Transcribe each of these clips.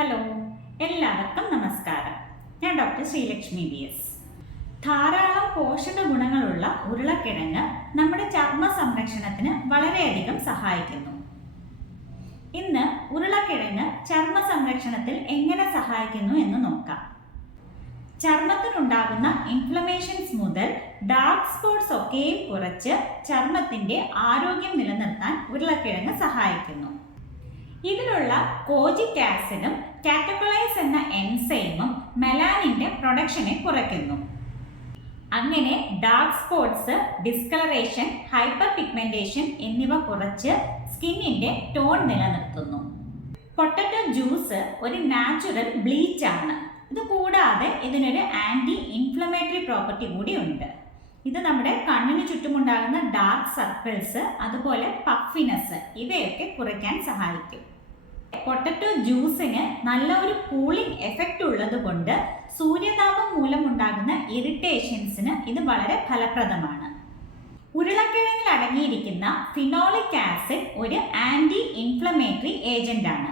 Hello എല്ലാവർക്കും നമസ്കാരം. ഞാൻ ഡോക്ടർ ശ്രീലക്ഷ്മി ബി എസ്. ധാരാളം പോഷക ഗുണങ്ങളുള്ള ഉരുളക്കിഴങ്ങ് നമ്മുടെ ചർമ്മ സംരക്ഷണത്തിന് വളരെയധികം സഹായിക്കുന്നു. ഇന്ന് ഉരുളക്കിഴങ്ങ് ചർമ്മ സംരക്ഷണത്തിൽ എങ്ങനെ സഹായിക്കുന്നു എന്ന് നോക്കാം. ചർമ്മത്തിനുണ്ടാകുന്ന ഇൻഫ്ലമേഷൻസ് മുതൽ ഡാർക്ക് സ്പോട്ട്സ് ഒക്കെയും കുറച്ച് ചർമ്മത്തിന്റെ ആരോഗ്യം നിലനിർത്താൻ ഉരുളക്കിഴങ്ങ് സഹായിക്കുന്നു. ഇതിലുള്ള കോജിക് ആസിഡും കാറ്റക്കോളൈസ് എന്ന എൻസൈമും മെലാനിന്റെ പ്രൊഡക്ഷനെ കുറയ്ക്കുന്നു. അങ്ങനെ dark spots discolouration hyper pigmentation എന്നിവ കുറച്ച് സ്കിന്നിന്റെ ടോൺ നിലനിർത്തുന്നു. പൊട്ടറ്റോ ജ്യൂസ് ഒരു നാച്ചുറൽ ബ്ലീച്ച് ആണ്. ഇത് കൂടാതെ ഇതിനൊരു ആന്റി ഇൻഫ്ലമേറ്ററി പ്രോപ്പർട്ടി കൂടി ഉണ്ട്. ഇത് നമ്മുടെ കണ്ണിന് ചുറ്റുമുണ്ടാകുന്ന ഡാർക്ക് സർക്കിൾസ് അതുപോലെ പഫിനെസ് ഇവയൊക്കെ കുറയ്ക്കാൻ സഹായിക്കും. പൊട്ടറ്റോ ജ്യൂസിന് നല്ല ഒരു കൂളിംഗ് എഫക്റ്റ് ഉള്ളത് കൊണ്ട് സൂര്യതാപം മൂലമുണ്ടാകുന്ന ഇറിറ്റേഷൻസിന് ഇത് വളരെ ഫലപ്രദമാണ്. ഉരുളക്കിഴങ്ങിൽ അടങ്ങിയിരിക്കുന്ന ഫിനോളിക് ആസിഡ് ഒരു ആന്റി ഇൻഫ്ലമേറ്ററി ഏജന്റ് ആണ്.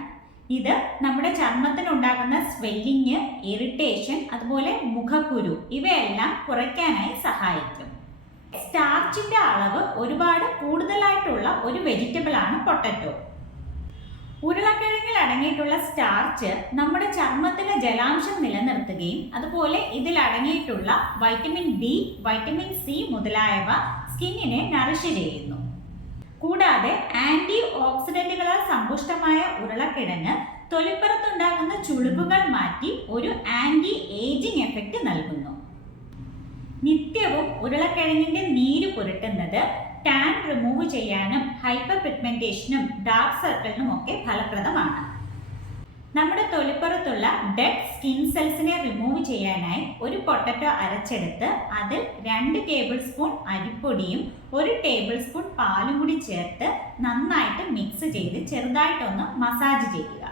ഇത് നമ്മുടെ ചർമ്മത്തിനുണ്ടാകുന്ന സ്വെല്ലിങ് ഇറിറ്റേഷൻ അതുപോലെ മുഖക്കുരു ഇവയെല്ലാം കുറയ്ക്കാനായി സഹായിക്കും. സ്റ്റാർച്ചിന്റെ അളവ് ഒരുപാട് കൂടുതലായിട്ടുള്ള ഒരു വെജിറ്റബിൾ ആണ് പൊട്ടറ്റോ ഉരുളക്കിഴങ്ങിൽ അടങ്ങിയിട്ടുള്ള സ്റ്റാർച്ച് നമ്മുടെ ചർമ്മത്തിലെ ജലാംശം നിലനിർത്തുകയും അതുപോലെ ഇതിൽ അടങ്ങിയിട്ടുള്ള വൈറ്റമിൻ ബി വൈറ്റമിൻ സി മുതലായവ സ്കിന്നിനെ നറിഷ് ചെയ്യുന്നു. കൂടാതെ ആന്റി ഓക്സിഡന്റുകളാൽ സമ്പുഷ്ടമായ ഉരുളക്കിഴങ്ങ് തൊലിപ്പുറത്തുണ്ടാകുന്ന ചുളിവുകൾ മാറ്റി ഒരു ആന്റി ഏജിംഗ് എഫക്റ്റ് നൽകുന്നു. നിത്യവും ഉരുളക്കിഴങ്ങിന്റെ നീര് പുരട്ടുന്നത് ടാൻ റിമൂവ് ചെയ്യാനും ഹൈപ്പർ പിഗ്മെന്റേഷനും ഡാർക്ക് സർക്കിളിനും ഒക്കെ ഫലപ്രദമാണ്. നമ്മുടെ തൊലിപ്പുറത്തുള്ള ഡെഡ് സ്കിൻ സെൽസിനെ റിമൂവ് ചെയ്യാനായി ഒരു പൊട്ടറ്റോ അരച്ചെടുത്ത് അതിൽ രണ്ട് ടേബിൾ സ്പൂൺ അരിപ്പൊടിയും ഒരു ടേബിൾ സ്പൂൺ പാലും കൂടി ചേർത്ത് നന്നായിട്ട് മിക്സ് ചെയ്ത് ചെറുതായിട്ടൊന്ന് മസാജ് ചെയ്യുക.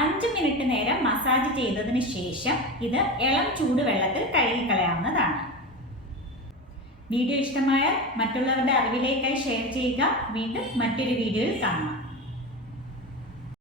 അഞ്ച് മിനിറ്റ് നേരം മസാജ് ചെയ്തതിന് ശേഷം ഇത് ഇളം ചൂടുവെള്ളത്തിൽ കഴുകിക്കളയാവുന്നതാണ്. വീഡിയോ ഇഷ്ടമായാൽ മറ്റുള്ളവരുടെ അറിവിലേക്കായി ഷെയർ ചെയ്യുക. വീണ്ടും മറ്റൊരു വീഡിയോയിൽ കാണാം.